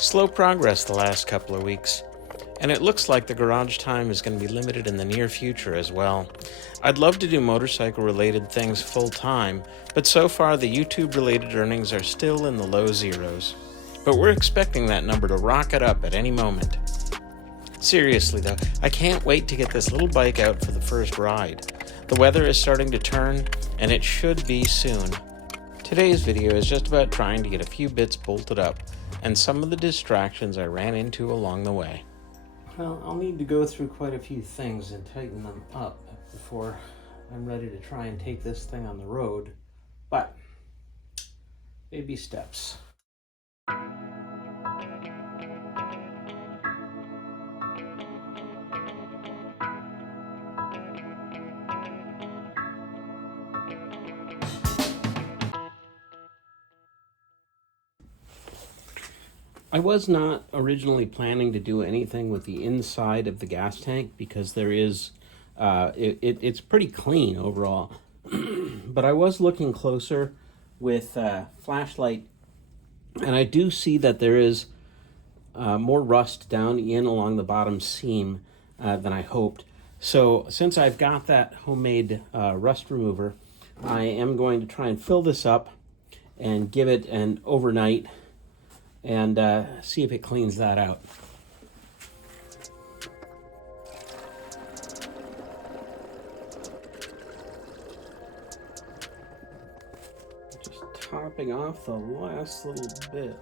Slow progress the last couple of weeks, and it looks like the garage time is going to be limited in the near future as well. I'd love to do motorcycle related things full time, but so far the YouTube related earnings are still in the low zeros. But we're expecting that number to rocket up at any moment. Seriously though, I can't wait to get this little bike out for the first ride. The weather is starting to turn, and it should be soon. Today's video is just about trying to get a few bits bolted up, and some of the distractions I ran into along the way. Well, I'll need to go through quite a few things and tighten them up before I'm ready to try and take this thing on the road, but baby steps. I was not originally planning to do anything with the inside of the gas tank because there is, it's pretty clean overall. But I was looking closer with flashlight, and I do see that there is more rust down in along the bottom seam than I hoped. So since I've got that homemade rust remover, I am going to try and fill this up and give it an overnight and see if it cleans that out. Just topping off the last little bit.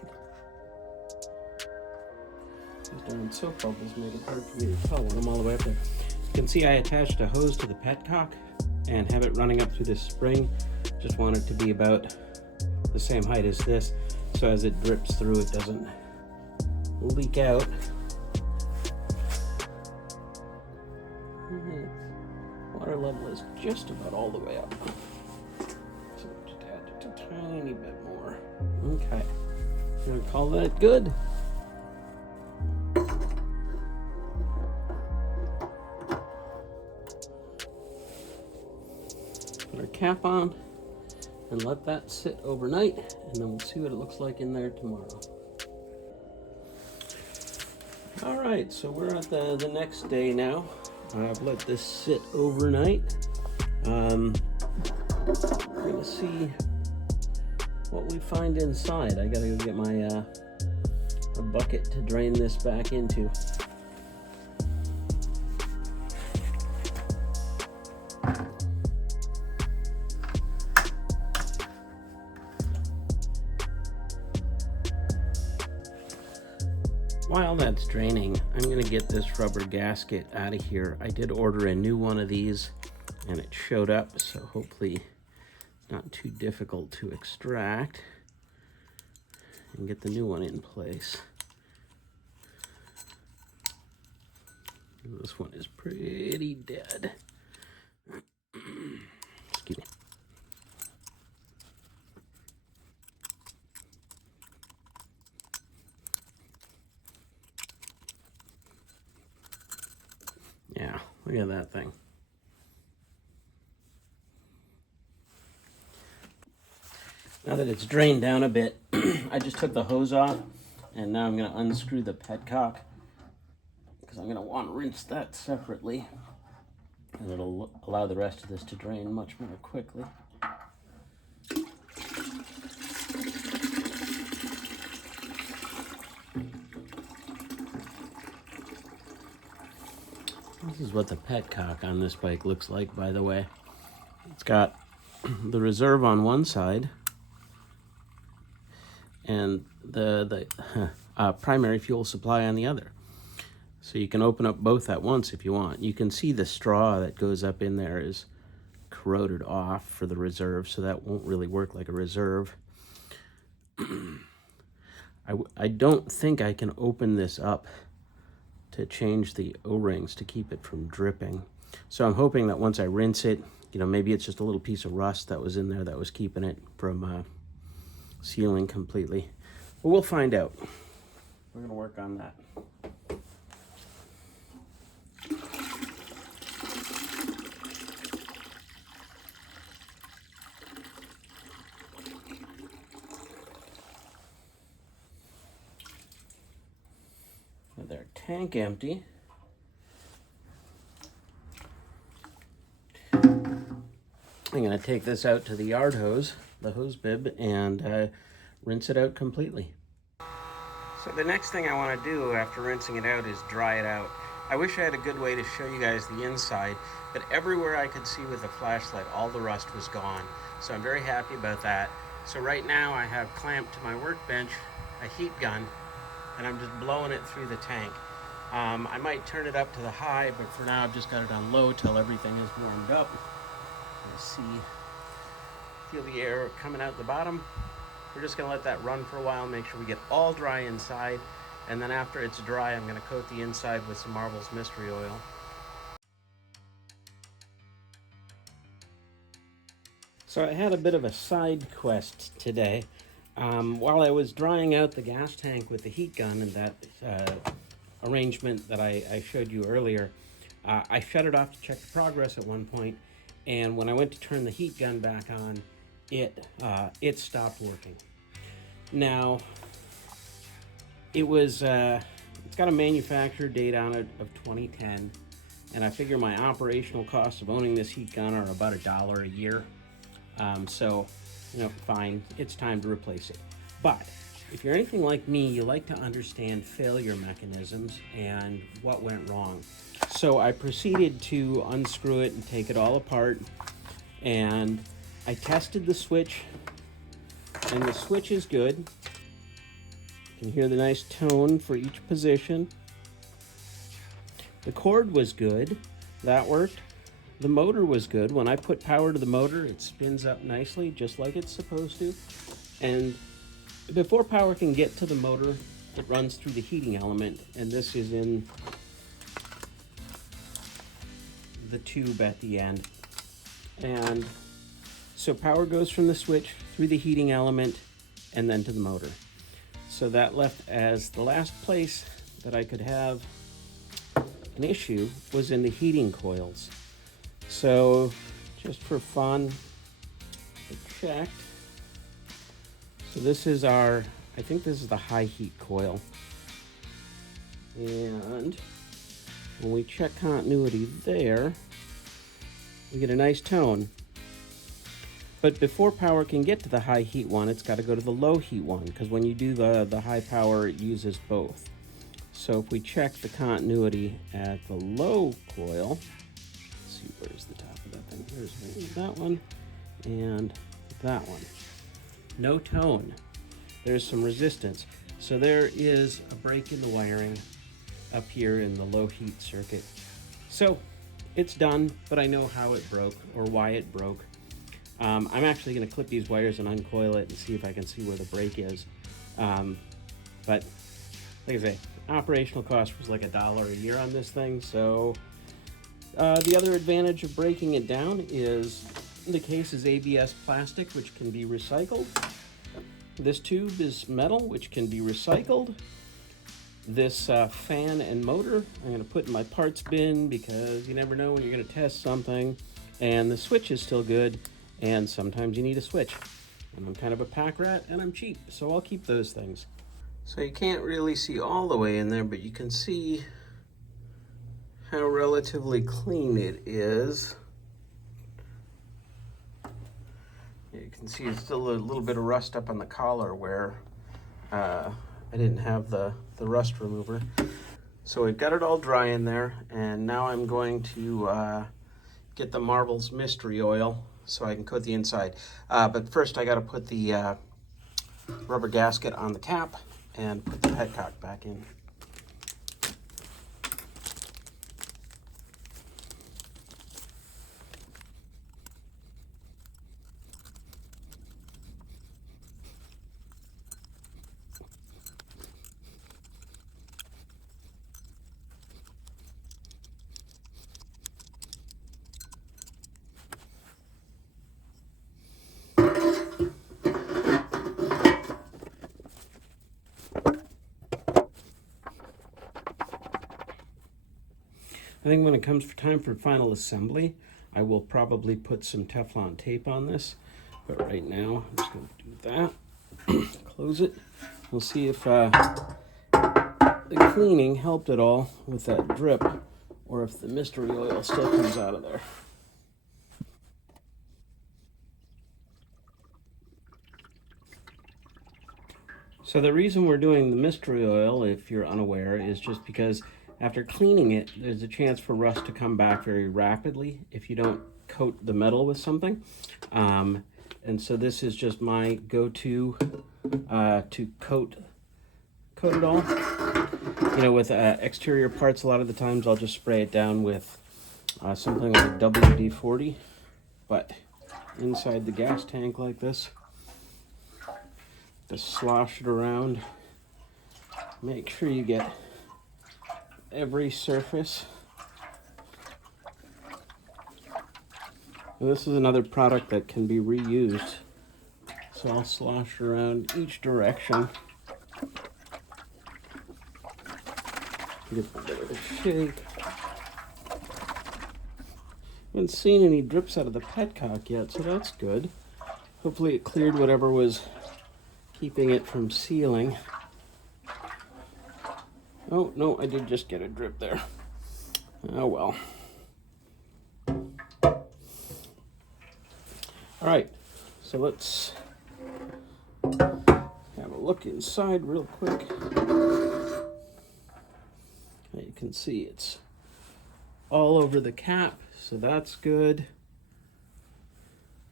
These darn soap bubbles made it hard for me to tell when I'm all the way up there. You can see I attached a hose to the petcock and have it running up through this spring. Just want it to be about the same height as this, so as it drips through it doesn't leak out. Water level is just about all the way up. So just add just a tiny bit more. Okay, I'm gonna call that good. Put our cap on and let that sit overnight, and then we'll see what it looks like in there tomorrow. All right, so we're at the next day now. I've let this sit overnight. We're gonna see what we find inside. I gotta go get my a bucket to drain this back into. While that's draining, I'm going to get this rubber gasket out of here. I did order a new one of these and it showed up, so hopefully it's not too difficult to extract and get the new one in place. This one is pretty dead. Excuse me. Yeah, look at that thing. Now that it's drained down a bit, I just took the hose off, and now I'm going to unscrew the petcock because I'm going to want to rinse that separately, and it'll allow the rest of this to drain much more quickly. This is what the petcock on this bike looks like, by the way. It's got the reserve on one side and the primary fuel supply on the other. So you can open up both at once if you want. You can see the straw that goes up in there is corroded off for the reserve, so that won't really work like a reserve. I don't think I can open this up to change the O-rings to keep it from dripping. So I'm hoping that once I rinse it, you know, maybe it's just a little piece of rust that was in there that was keeping it from sealing completely. But we'll find out. We're gonna work on that. tank empty. I'm going to take this out to the yard hose, the hose bib, and rinse it out completely. So the next thing I want to do after rinsing it out is dry it out. I wish I had a good way to show you guys the inside, but everywhere I could see with the flashlight, all the rust was gone. So I'm very happy about that. So right now I have clamped to my workbench a heat gun, and I'm just blowing it through the tank. I might turn it up to the high, but for now I've just got it on low till everything is warmed up. Feel the air coming out the bottom. We're just going to let that run for a while, make sure we get all dry inside, and then after it's dry, I'm going to coat the inside with some Marvel's Mystery Oil. So I had a bit of a side quest today. While I was drying out the gas tank with the heat gun and that arrangement that I showed you earlier, I shut it off to check the progress at one point, and when I went to turn the heat gun back on, it stopped working. Now, it's got a manufacturer date on it of 2010, and I figure my operational costs of owning this heat gun are about $1 a year. So, fine, it's time to replace it. But if you're anything like me, you like to understand failure mechanisms and what went wrong. So I proceeded to unscrew it and take it all apart, and I tested the switch, and the switch is good. You can hear the nice tone for each position. The cord was good, that worked. The motor was good. When I put power to the motor, it spins up nicely, just like it's supposed to. And before power can get to the motor, it runs through the heating element, and this is in the tube at the end. And so power goes from the switch through the heating element and then to the motor. So that left as the last place that I could have an issue was in the heating coils. So just for fun, I checked. So this is I think this is the high heat coil. And when we check continuity there, we get a nice tone. But before power can get to the high heat one, it's got to go to the low heat one, because when you do the high power, it uses both. So if we check the continuity at the low coil, let's see, where's the top of that thing? There's that one and that one. No tone. There's some resistance. So there is a break in the wiring up here in the low heat circuit. So it's done, but I know how it broke or why it broke. I'm actually going to clip these wires and uncoil it and see if I can see where the break is. But like I say, operational cost was like $1 a year on this thing. So the other advantage of breaking it down is the case is ABS plastic, which can be recycled. This tube is metal, which can be recycled. This fan and motor I'm going to put in my parts bin, because you never know when you're going to test something. And the switch is still good, and sometimes you need a switch. And I'm kind of a pack rat, and I'm cheap, so I'll keep those things. So you can't really see all the way in there, but you can see how relatively clean it is. You can see it's still a little bit of rust up on the collar where I didn't have the rust remover. So we've got it all dry in there, and now I'm going to get the Marvel's Mystery Oil so I can coat the inside. But first I got to put the rubber gasket on the cap and put the petcock back in. I think when it comes for time for final assembly, I will probably put some Teflon tape on this. But right now, I'm just going to do that. Close it. We'll see if the cleaning helped at all with that drip, or if the mystery oil still comes out of there. So the reason we're doing the mystery oil, if you're unaware, is just because after cleaning it, there's a chance for rust to come back very rapidly if you don't coat the metal with something. And so this is just my go-to to coat it all. You know, with exterior parts, a lot of the times I'll just spray it down with something like WD-40, but inside the gas tank like this, just slosh it around. Make sure you get every surface. And this is another product that can be reused. So I'll slosh around each direction. Give it a bit of a shake. Haven't seen any drips out of the petcock yet, so that's good. Hopefully it cleared whatever was keeping it from sealing. Oh, no, I did just get a drip there. Oh, well. All right, so let's have a look inside real quick. You can see it's all over the cap, so that's good.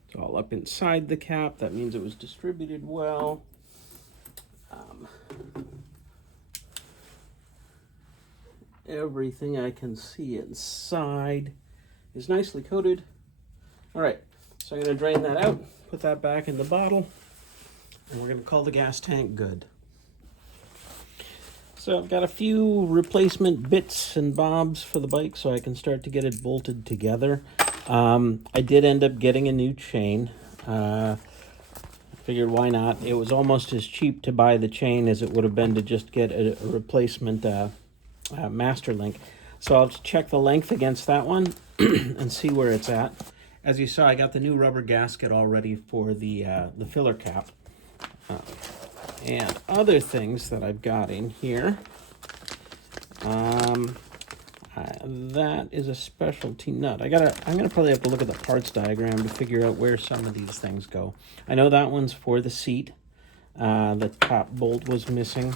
It's all up inside the cap. That means it was distributed well. Everything I can see inside is nicely coated. All right, so I'm going to drain that out, put that back in the bottle, and we're going to call the gas tank good. So I've got a few replacement bits and bobs for the bike so I can start to get it bolted together. I did end up getting a new chain. Figured why not. It was almost as cheap to buy the chain as it would have been to just get a replacement master link. So I'll check the length against that one and see where it's at. As you saw, I got the new rubber gasket all ready for the filler cap. And other things that I've got in here. That is a specialty nut. I'm gonna probably have to look at the parts diagram to figure out where some of these things go. I know that one's for the seat. The top bolt was missing,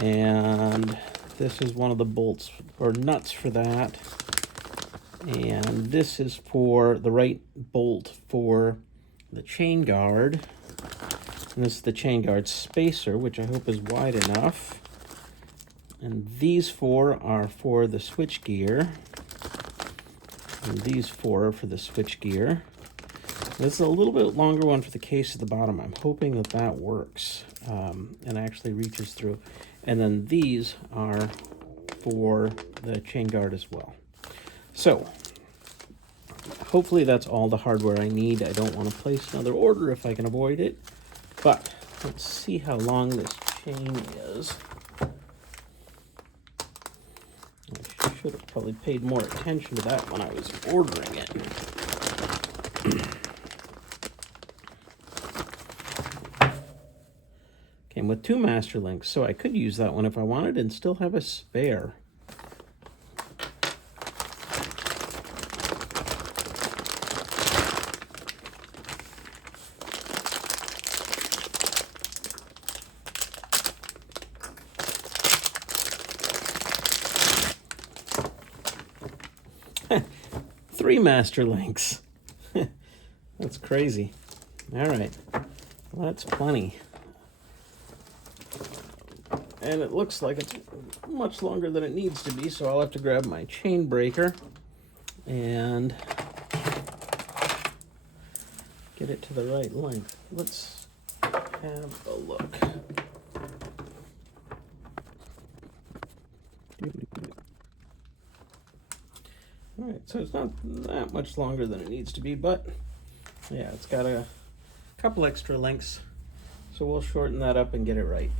and this is one of the bolts or nuts for that. And this is for the right bolt for the chain guard. And this is the chain guard spacer, which I hope is wide enough. And these four are for the switch gear. And these four are for the switch gear. This is a little bit longer one for the case at the bottom. I'm hoping that that works and actually reaches through. And then these are for the chain guard as well. So hopefully that's all the hardware I need. I don't want to place another order if I can avoid it. But let's see how long this chain is. I should have probably paid more attention to that when I was ordering it. Came with 2 master links, so I could use that one if I wanted and still have a spare. Three master links. That's crazy. All right, well, that's plenty. And it looks like it's much longer than it needs to be, so I'll have to grab my chain breaker and get it to the right length. Let's have a look. All right, so it's not that much longer than it needs to be, but yeah, it's got a couple extra links, so we'll shorten that up and get it right.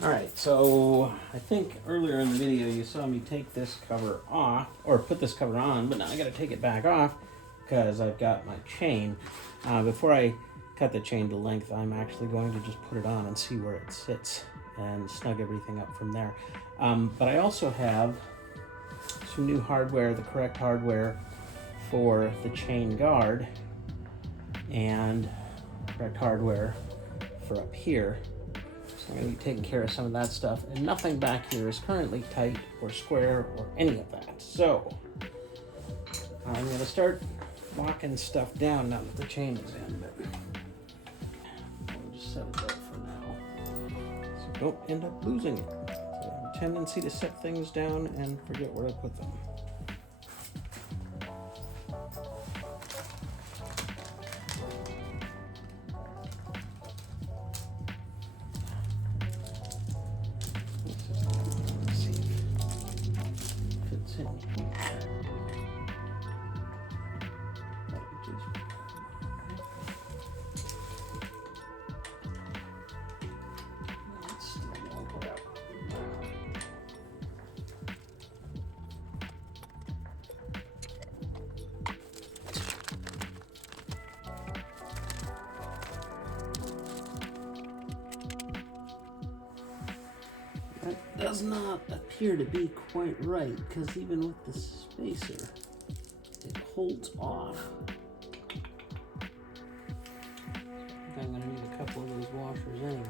All right, so I think earlier in the video you saw me take this cover off, or put this cover on, but now I gotta take it back off because I've got my chain. Before I cut the chain to length, I'm actually going to just put it on and see where it sits. and snug everything up from there. But I also have some new hardware, the correct hardware for the chain guard, and correct hardware for up here. So I'm going to be taking care of some of that stuff, and nothing back here is currently tight or square or any of that. So I'm going to start locking stuff down now that the chain is in, but we'll just set it there for now so don't end up losing it. So I have a tendency to set things down and forget where to put them. That does not appear to be quite right, because even with the spacer, it holds off. I think I'm going to need a couple of those washers anyway.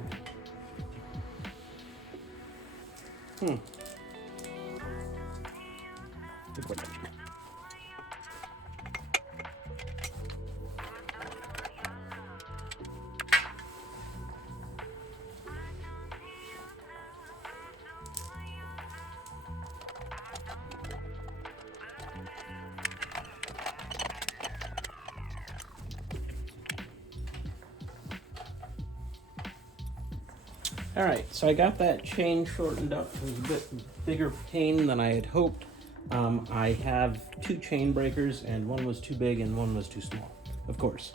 All right, so I got that chain shortened up. It was a bit bigger pain than I had hoped. I have two chain breakers, and one was too big and one was too small, of course.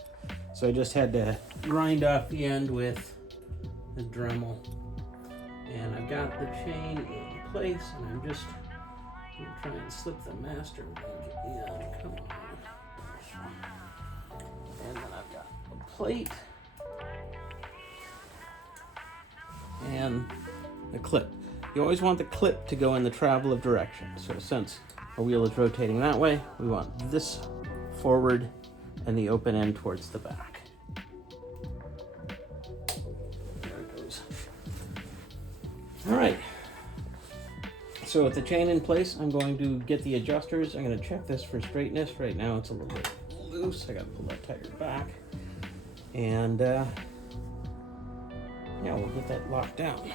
So I just had to grind off the end with a Dremel. And I've got the chain in place, and I'm just going to try and slip the master link in. Come on. And then I've got a plate and the clip. You always want the clip to go in the travel of direction. So since our wheel is rotating that way, we want this forward and the open end towards the back. There it goes. All right. So with the chain in place, I'm going to get the adjusters. I'm going to check this for straightness. Right now it's a little bit loose. I got to pull that tighter back. And yeah, we'll get that locked down.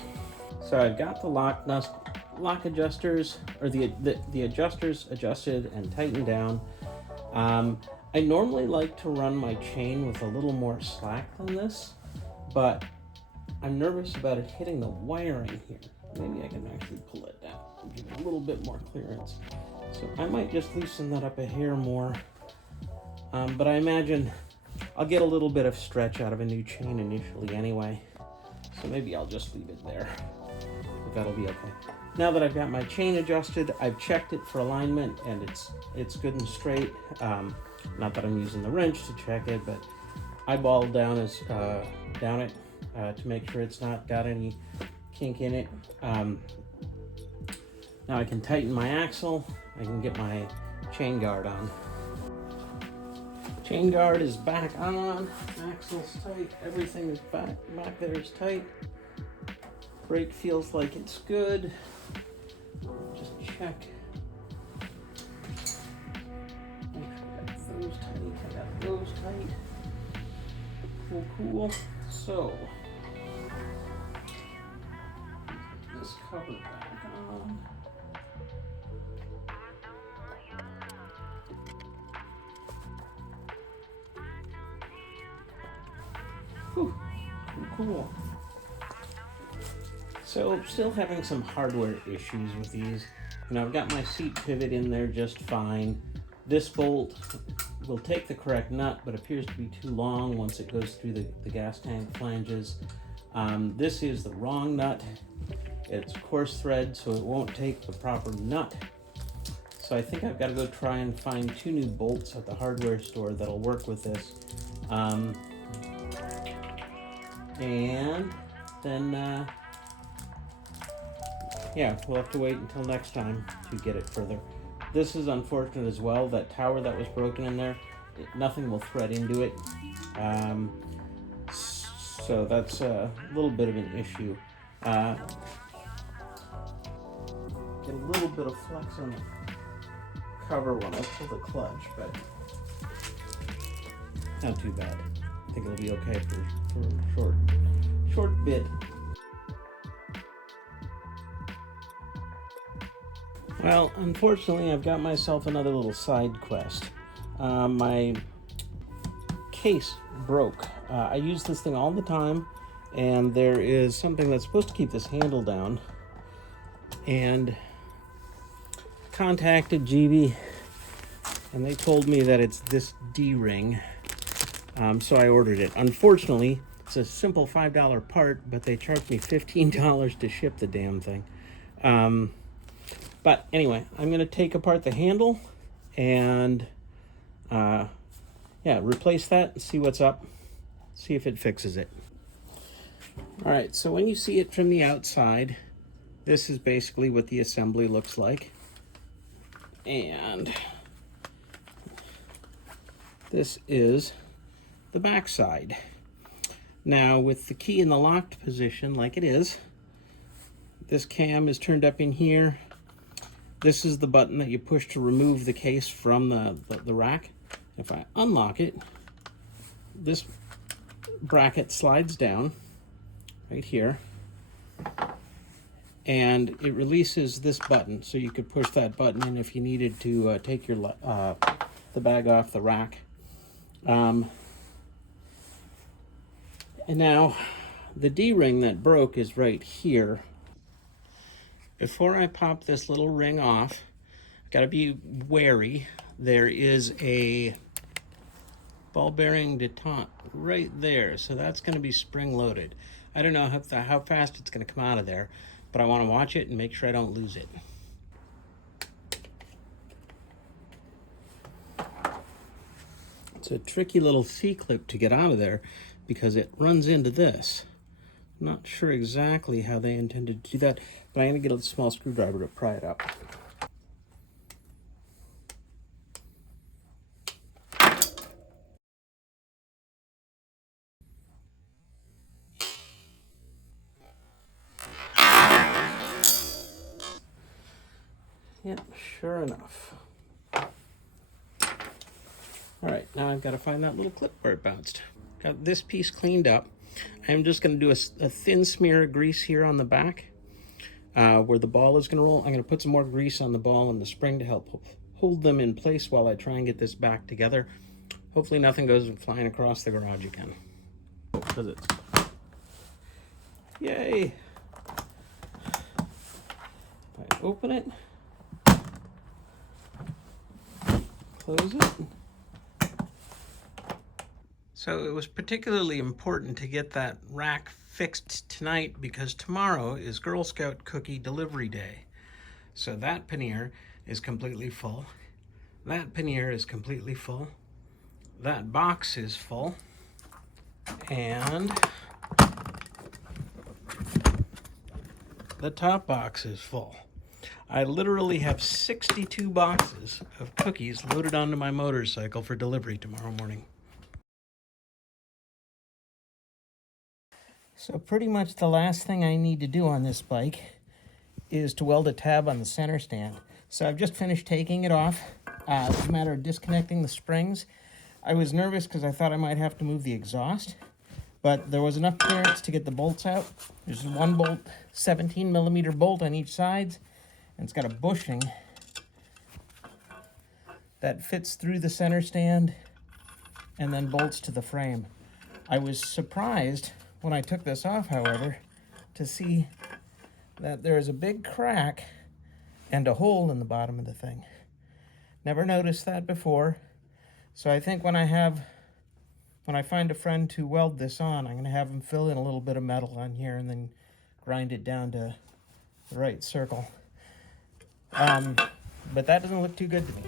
So I've got the lock adjusters, or the adjusters adjusted and tightened down. I normally like to run my chain with a little more slack than this, but I'm nervous about it hitting the wiring here. Maybe I can actually pull it down and give it a little bit more clearance. So I might just loosen that up a hair more. But I imagine I'll get a little bit of stretch out of a new chain initially anyway. So maybe I'll just leave it there, but that'll be okay. Now that I've got my chain adjusted, I've checked it for alignment, and it's good and straight. Not that I'm using the wrench to check it, but eyeball down it to make sure it's not got any kink in it. Now I can tighten my axle. I can get my chain guard on. Chain guard is back on, axle's tight, everything is back there is tight. Brake feels like it's good. Just check. Make sure I got those tight, I got those tight. Cool. So, this cover back on. Whew, cool. So still having some hardware issues with these. I've got my seat pivot in there just fine. This bolt will take the correct nut, but appears to be too long once it goes through the gas tank flanges. This is the wrong nut. It's coarse thread, so it won't take the proper nut. So I think I've got to go try and find two new bolts at the hardware store that'll work with this. And then yeah, we'll have to wait until next time to get it further. This is unfortunate as well. That tower that was broken in there, nothing will thread into it. Um, so that's a little bit of an issue. Get a little bit of flex on the cover when I pull the clutch, but not too bad. I think it'll be okay for a short bit. Well, unfortunately, I've got myself another little side quest. My case broke. I use this thing all the time, and there is something that's supposed to keep this handle down. And contacted GB, and they told me that it's this D-ring. So I ordered it. Unfortunately, it's a simple $5 part, but they charged me $15 to ship the damn thing. But anyway, I'm going to take apart the handle and replace that and see what's up. See if it fixes it. All right, so when you see it from the outside, this is basically what the assembly looks like. And this is the back side. Now, with the key in the locked position like it is, this cam is turned up in here. This is the button that you push to remove the case from the rack. If I unlock it, this bracket slides down right here, and it releases this button, so you could push that button in if you needed to take your the bag off the rack. And now the D-ring that broke is right here. Before I pop this little ring off, I've got to be wary. There is a ball bearing detente right there, so that's going to be spring loaded. I don't know how fast it's going to come out of there, but I want to watch it and make sure I don't lose it. It's a tricky little C-clip to get out of there because it runs into this. I'm not sure exactly how they intended to do that, but I'm going to get a small screwdriver to pry it up. Yep, sure enough. All right, now I've got to find that little clip where it bounced. Got this piece cleaned up. I'm just going to do a thin smear of grease here on the back where the ball is going to roll. I'm going to put some more grease on the ball and the spring to help hold them in place while I try and get this back together. Hopefully nothing goes flying across the garage again. Because it's... Yay! If I open it, close it. So it was particularly important to get that rack fixed tonight because tomorrow is Girl Scout cookie delivery day. So that pannier is completely full. That pannier is completely full. That box is full. And the top box is full. I literally have 62 boxes of cookies loaded onto my motorcycle for delivery tomorrow morning. So pretty much the last thing I need to do on this bike is to weld a tab on the center stand. So I've just finished taking it off. It's a matter of disconnecting the springs. I was nervous because I thought I might have to move the exhaust, but there was enough clearance to get the bolts out. There's one bolt, 17mm bolt on each side, and it's got a bushing that fits through the center stand and then bolts to the frame. I was surprised when I took this off, however, to see that there is a big crack and a hole in the bottom of the thing. Never noticed that before. So I think when I find a friend to weld this on, I'm going to have him fill in a little bit of metal on here and then grind it down to the right circle. But that doesn't look too good to me.